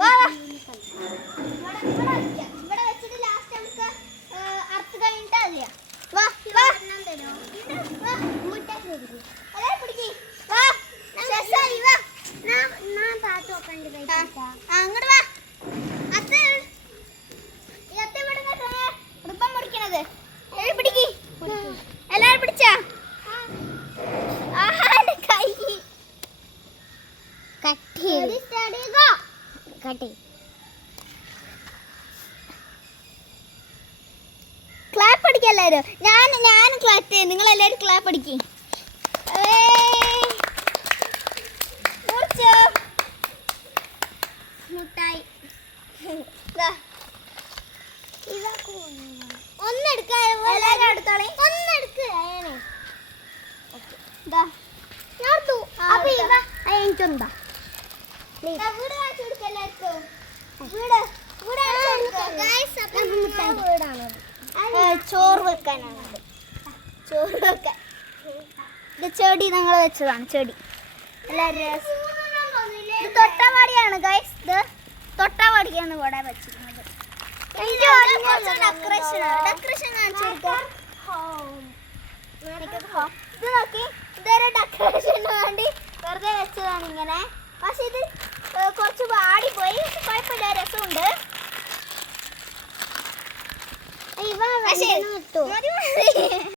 വാ ഇവിടെ വെച്ചിട്ട് ലാസ്റ്റ് നമുക്ക് അറുത്ത് കഴിഞ്ഞിട്ട് അറിയാം. വാ വാ വാ എല്ലാവരും പിടിക്ക്. വാ ശശായി വാ. ഞാൻ താത്തു നോക്കണ്ട്. അങ്ങോട്ട് വാ. അത്ത് ഇതത്തെ ഇവിടെ റിബൺ മുറിക്കണത് പിടിക്ക്. എല്ലാവരും പിടിച്ചാ കൈ കട്ടി കട്ടി. ക്ലാപ്പ് അടിക്കുക എല്ലാവരും. ഞാൻ ക്ലാപ്പ് ചെയ്യും, നിങ്ങൾ എല്ലാവരും ക്ലാപ്പ് അടിക്കും. മുട്ടായി ഒന്നെടുക്ക എല്ലാവരും എടുത്തോളെ. ഒന്നെടുക്ക് എനിക്കെന്താ വീട് കാണിച്ചു കൊടുക്ക എല്ലാവർക്കും. ചോറ് വെക്കാനാണ്. ചോറ് വെക്കാൻ ഇത് ചെടി ഞങ്ങൾ വെച്ചതാണ്. ചെടി എല്ലാവരും ഇത് തൊട്ടാവാടിയാണ് ഗൈസ്. ഇത് തൊട്ടാവാടിയാണ് ഇവിടെ വെച്ചിരുന്നത്. ഡെക്കറേഷൻ കാണിച്ചു കൊടുക്കാം. ഇത് നോക്കി, ഇതൊരു ഡെക്കറേഷന് വേണ്ടി വെറുതെ വെച്ചതാണ് ഇങ്ങനെ. പക്ഷെ ഇത് കുറച്ച് വാടിപ്പോയി. കുഴപ്പമില്ല, രസമുണ്ട്.